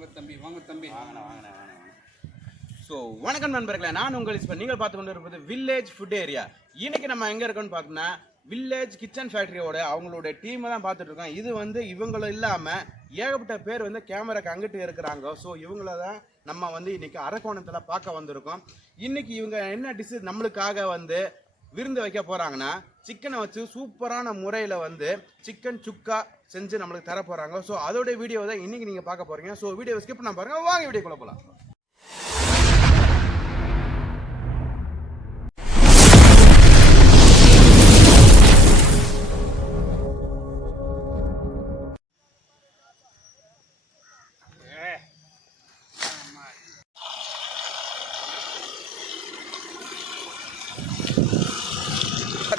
வாங்க தம்பி. ஸோ வணக்கம் நண்பர்களே, நான் உங்கள் இப்போ நீங்கள் பார்த்து கொண்டு இருப்பது வில்லேஜ் ஃபுட் ஏரியா. இன்னைக்கு நம்ம எங்கே இருக்கோம்னு பார்த்தோம்னா வில்லேஜ் கிச்சன் ஃபேக்ட்ரியோட அவங்களோட டீமை தான் பார்த்துட்டு இருக்கோம். இது வந்து இவங்களும் இல்லாமல் ஏகப்பட்ட பேர் வந்து கேமராக்கு அங்கிட்டு இருக்கிறாங்க. ஸோ இவங்கள தான் நம்ம வந்து இன்னைக்கு அரக்கோணத்தில் பார்க்க வந்திருக்கோம். இன்னைக்கு இவங்க என்ன டிஷ் நம்மளுக்காக வந்து விருந்து வைக்க போகிறாங்கன்னா, சிக்கனை வச்சு சூப்பரான முறையில் வந்து சிக்கன் சுக்கா செஞ்சு நம்மளுக்கு தர போகிறாங்க. ஸோ அதோட வீடியோ தான் இன்னைக்கு நீங்கள் பார்க்க போகிறீங்க. ஸோ வீடியோ ஸ்கிப் பண்ண பாருங்க, வாங்க வீடியோக்குள்ள போகலாம்.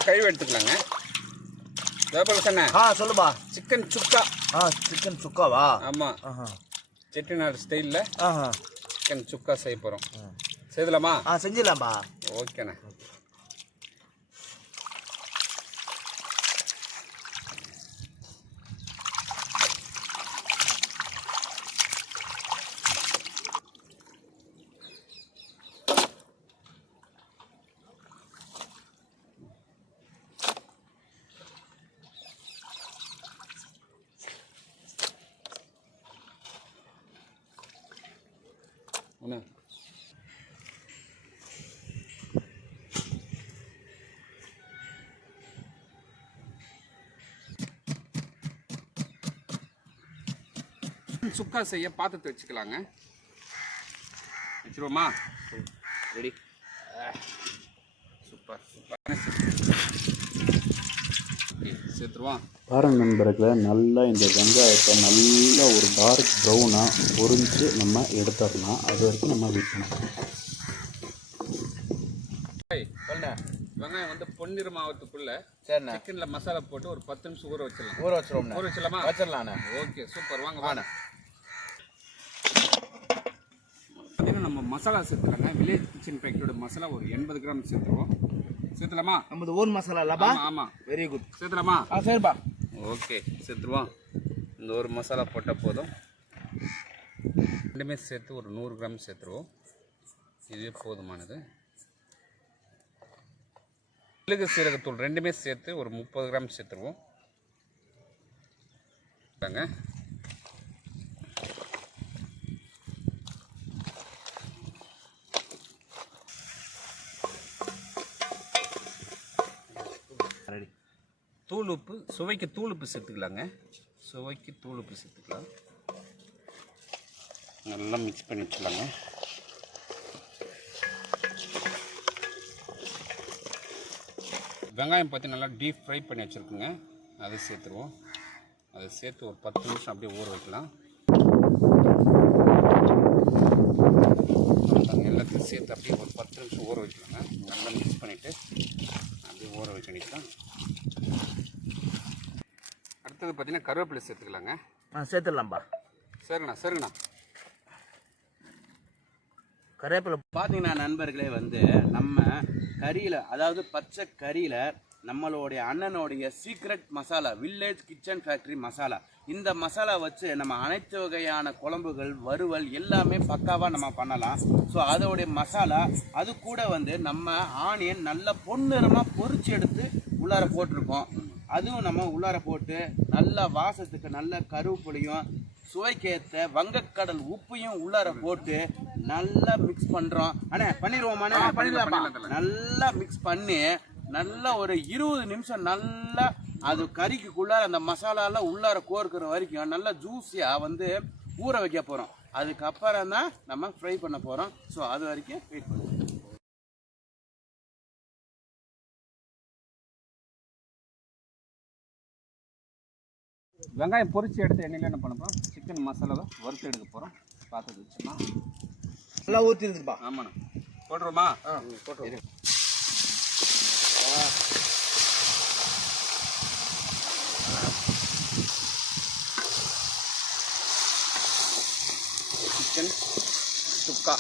கழுவி எடுத்துக்கலாங்க. சொல்லுப்பா. சிக்கன் சுக்கா. சிக்கன் சுக்காவா? ஆமாம், செட்டிநாடு ஸ்டைலில் சிக்கன் சுக்கா செய்ய போகிறோம். செய்யலாமா? செஞ்சிடலாம்பா. ஓகேண்ணா. அண்ணா சுக்கா செய்ய பாத்திரத்தை வச்சுக்கலாங்க. வச்சுருவோமா? ரெடி. Super super. சேர்த்துருவோம். பாருங்க நண்பர்களே, நல்லா இந்த வெங்காயத்தை நல்லா ஒரு டார்க் ப்ரௌனாக பொரிஞ்சு நம்ம எடுத்துடலாம். அது வரைக்கும் நம்ம வெயிட் பண்ணலாம். வெங்காயம் வந்து பொன்னிறமாவதுக்குள்ள சிக்கன்ல மசாலா போட்டு ஒரு 10 நிமிஷம் ஊற வச்சிடலாம். ஊற வச்சிடலாமா? வச்சிடலாம். Okay, super. வாங்க வாங்க. பார்த்தீங்கன்னா நம்ம மசாலா சேர்த்துலாங்க. வில்லேஜ் கிச்சன் ஃபேக்டரியோட மசாலா ஒரு 80 கிராம் சேர்த்துருவோம். சேர்த்துலாமா? நமது ஓன் மசாலா இல்லப்பா? ஆமாம், வெரி குட். சேர்த்துலாமா? சரிப்பா. ஓகே, சேர்த்துருவோம். இந்த ஒரு மசாலா போட்டால் போதும். ரெண்டுமே சேர்த்து ஒரு 100 கிராம் சேர்த்துருவோம். இதுவே போதுமானது. மிளகு சீரகத்தூள் ரெண்டுமே சேர்த்து ஒரு 30 கிராம் சேர்த்துருவோம். தூள் உப்பு, சுவைக்கு தூள் உப்பு சேர்த்துக்கலாங்க. சுவைக்கு தூள் உப்பு சேர்த்துக்கலாம். நல்லா மிக்ஸ் பண்ணி வச்சுக்கலாங்க. வெங்காயம் பார்த்து நல்லா டீப் ஃப்ரை பண்ணி வச்சுருக்குங்க. அதை சேர்த்துருவோம். அதை சேர்த்து ஒரு 10 நிமிஷம் அப்படியே ஊற வைக்கலாம். எல்லாத்தையும் சேர்த்து அப்படியே ஒரு 10 நிமிஷம் ஊற வைக்கலாங்க. நல்லா மிக்ஸ் பண்ணிவிட்டு அப்படியே ஊற வைக்கணிக்கலாம். அடுத்தது பார்த்தீங்கன்னா கருவேப்பிலை சேர்த்துக்கலாங்க. சேர்த்துடலாம்பா. சரிங்கண்ணா. கருவேப்பிலை பார்த்தீங்கன்னா நண்பர்களே, வந்து நம்ம கறியில், அதாவது பச்சை கறியில் நம்மளுடைய அண்ணனுடைய secret masala, village kitchen factory masala. இந்த மசாலா வச்சு நம்ம அனைத்து வகையான குழம்புகள், வறுவல் எல்லாமே பக்காவாக நம்ம பண்ணலாம். ஸோ அதோடைய மசாலா, அது கூட வந்து நம்ம ஆனியன் நல்ல பொன்னிறமாக பொரிச்சு எடுத்து உள்ளார போட்டிருக்கோம். அதுவும் நம்ம உள்ளார போட்டு நல்லா வாசத்துக்கு நல்ல கருவேப்பிலையும் சுவைக்கேற்ற வங்கக்கடல் உப்பையும் உள்ளார போட்டு நல்லா மிக்ஸ் பண்ணுறோம். அண்ணே பண்ணிடுவோமாண்ணே? பண்ணிடலாம். நல்லா மிக்ஸ் பண்ணி நல்லா ஒரு 20 நிமிஷம் நல்லா அது கறிக்குள்ளார அந்த மசாலாலாம் உள்ளார கோர்க்கிற வரைக்கும் நல்லா ஜூஸியாக வந்து ஊற வைக்க போகிறோம். அதுக்கப்புறம் தான் நம்ம ஃப்ரை பண்ண போகிறோம். ஸோ அது வரைக்கும் வெயிட் பண்ணுவோம். வெங்காயம் பொரிச்சு எடுத்து எண்ணெயில் என்ன பண்ண போகிறோம்? சிக்கன் மசாலாவை வறுத்து எடுக்க போகிறோம். பார்த்து வச்சுமா நல்லா ஊற்றிருக்குப்பா. ஆமாண்ணா. போட்டுருவோமா? போட்டுருவோம். சிக்கன் சுக்கா.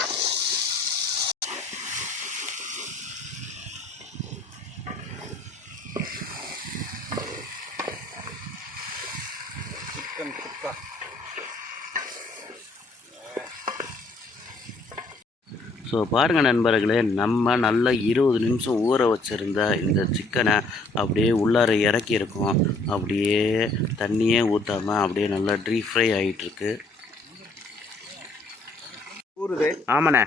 சிக்கன் சுக்கா ஸோ பாருங்கள் நண்பர்களே, நம்ம நல்லா 20 நிமிஷம் ஊற வச்சுருந்த இந்த சிக்கனை அப்படியே உள்ளார இறக்கியிருக்கோம். அப்படியே தண்ணியே ஊற்றாமல் அப்படியே நல்லா டீப் ஃப்ரை ஆகிட்டுருக்கு. ஊறுது. ஆமாண்ணே.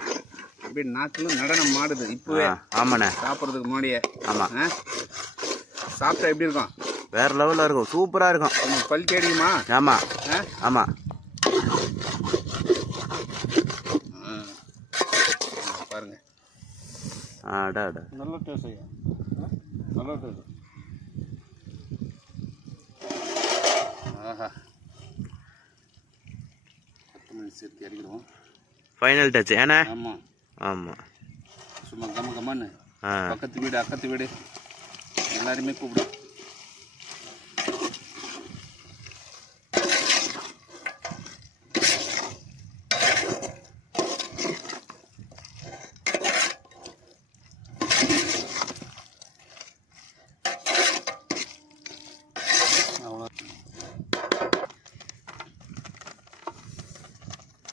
அப்படியே நாக்கிலும் நடனம் மாடுது இப்போவே. ஆமாண்ணே. சாப்பிட்றதுக்கு முன்னாடியே. ஆமாம். சாப்பிட்டா எப்படி இருக்கும்? வேறு லெவலில் இருக்கும், சூப்பராக இருக்கும். நம்ம பல் தேடிக்குமா? ஆமாம் ஆமாம். பாருங்க. அடா நல்ல டேஸ்ட் ஐயா, நல்ல டேஸ்ட். ஆஹா, கொத்தமல்லி சேர்த்து இறக்கிடுவோம். ஃபைனல் டச் ஏன்னா? ஆமாம் ஆமாம். சும்மா கம்மன்னு பக்கத்து வீடு அக்கத்து வீடு எல்லாருமே கூப்பிடும்.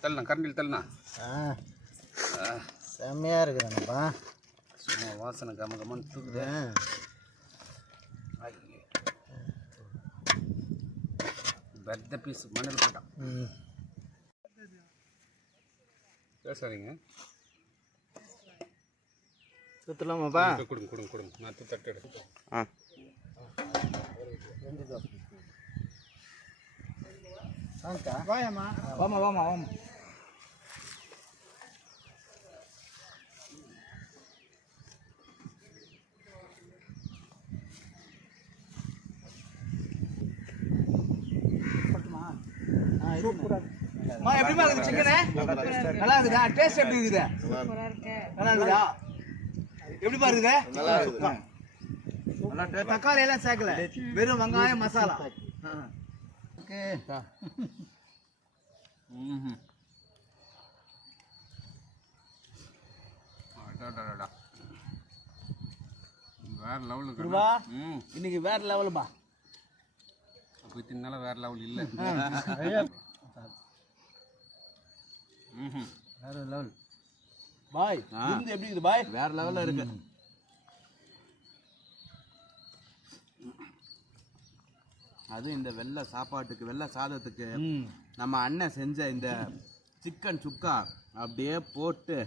தள்ளனா கரண்டில் தள்ளனா செம்மையாக இருக்கிறேன்ப்பா. சும்மா வாசனை கம்மன்னு தூக்குது. பெத்த பீஸ் மண்ணில் போட்டான். பேசாதீங்க. சுற்றலாமாப்பா? கொடுங்க நான் தட்டு எடுத்து. வாமா வாமா வாமா. எப்படிமா இருக்குது சிக்கனு? நல்லா இருக்குதா? டேஸ்ட் எப்படி இருக்குது? நல்லா இருக்குதா? எப்படிமா இருக்குது? தக்காளி எல்லாம் சேர்க்கல, வெறும் வெங்காயம் மசாலா. வேற லெவலுக்கு இன்னைக்கு வேற லெவலுப்பா. அப்போ தின்னால வேற லெவல் இல்லை. வேற லெவல் பாய். இது எப்படி இருக்குது பாய்? வேற லெவலில் இருக்கு. அது இந்த வெள்ளை சாப்பாட்டுக்கு, வெள்ளை சாதத்துக்கு நம்ம அண்ணன் செஞ்ச இந்த சிக்கன் சுக்கா அப்படியே போட்டு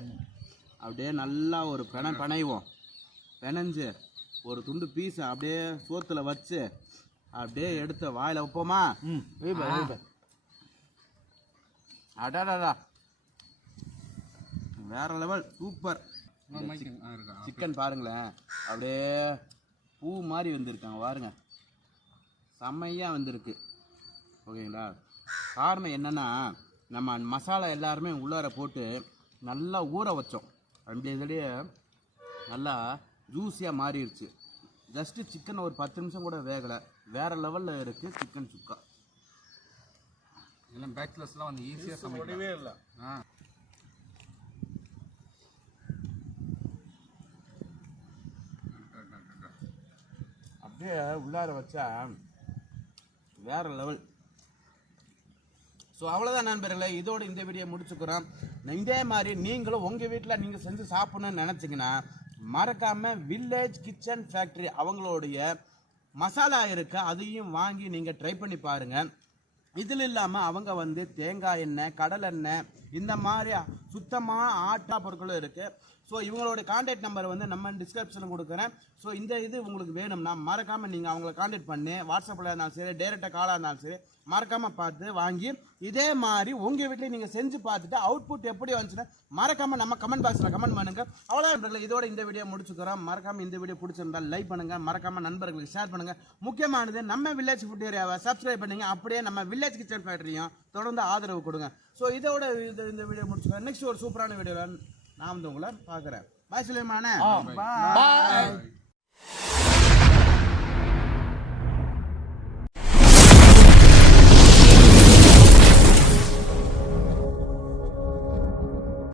அப்படியே நல்லா ஒரு பிணைவோம். பிணைஞ்சு ஒரு துண்டு பீஸை அப்படியே சோத்துல வச்சு அப்படியே எடுத்து வாயில் வைப்போமா? அடாடாடா, வேற லெவல், சூப்பர். சிக்கன் பாருங்களேன், அப்படியே பூ மாதிரி வந்திருக்காங்க பாருங்க, செம்மையாக வந்திருக்கு. ஓகேங்களா? காரணம் என்னென்னா, நம்ம மசாலா எல்லாருமே உள்ளார போட்டு நல்லா ஊற வச்சோம். அந்த இதுலேயே நல்லா ஜூஸியாக மாறிடுச்சு. ஜஸ்ட்டு சிக்கன் ஒரு 10 நிமிஷம் கூட வேகலை. வேறு லெவலில் இருக்குது சிக்கன் சுக்கா. எல்லாம் பேச்சுலர்ஸ்லாம் வந்து ஈஸியாக சமைக்கவே இல்லை. அப்படியே உள்ளார வச்சா வேற லெவல். ஸோ அவ்வளோதான் நண்பர்களே, இதோடு இந்த வீடியோ முடிச்சுக்கிறோம். இதே மாதிரி நீங்களும் உங்கள் வீட்டில் நீங்கள் செஞ்சு சாப்பிடணும்னு நினச்சிங்கன்னா மறக்காமல் வில்லேஜ் கிச்சன் ஃபேக்ட்ரி அவங்களுடைய மசாலா இருக்கு, அதையும் வாங்கி நீங்கள் ட்ரை பண்ணி பாருங்கள். இதில் இல்லாமல் அவங்க வந்து தேங்காய் எண்ணெய், கடலை எண்ணெய், இந்த மாதிரி சுத்தமாக ஆட்டா பொருட்களும் இருக்குது. ஸோ இவங்களோட கான்டாக்ட் நம்பர் வந்து நம்ம டிஸ்கிரிப்ஷனில் கொடுக்குறேன். ஸோ இந்த இது உங்களுக்கு வேணும்னா மறக்காமல் நீங்கள் அவங்கள கான்டாக்ட் பண்ணி வாட்ஸ்அப்பில் இருந்தாலும் சரி, டேரெக்டாக காலாக இருந்தாலும் சரி, மறக்காமல் பார்த்து வாங்கி இதே மாதிரி உங்கள் வீட்டில் நீங்கள் செஞ்சு பார்த்துட்டு அவுட்புட் எப்படி வந்துச்சுன்னா மறக்காமல் நம்ம கமெண்ட் பாக்ஸில் கமெண்ட் பண்ணுங்கள். அவ்வளோதான், இதோட இந்த வீடியோ முடிச்சுக்கிறோம். மறக்காமல் இந்த வீடியோ பிடிச்சிருந்தால் லைக் பண்ணுங்கள், மறக்காமல் நண்பர்களுக்கு ஷேர் பண்ணுங்கள். முக்கியமானது நம்ம வில்லேஜ் ஃபுட் ஏரியாவை சப்ஸ்கிரைப் பண்ணுங்க. அப்படியே நம்ம வில்லேஜ் கிச்சன் ஃபேக்டரியும் தொடர்ந்து ஆதரவு கொடுங்க. ஸோ இதோட இந்த வீடியோ முடிச்சுக்கிறேன். நெக்ஸ்ட் ஒரு சூப்பரான வீடியோவில் நான் வந்து உங்களை பார்க்குறேன். பாய் சுலைமானே. பாய்.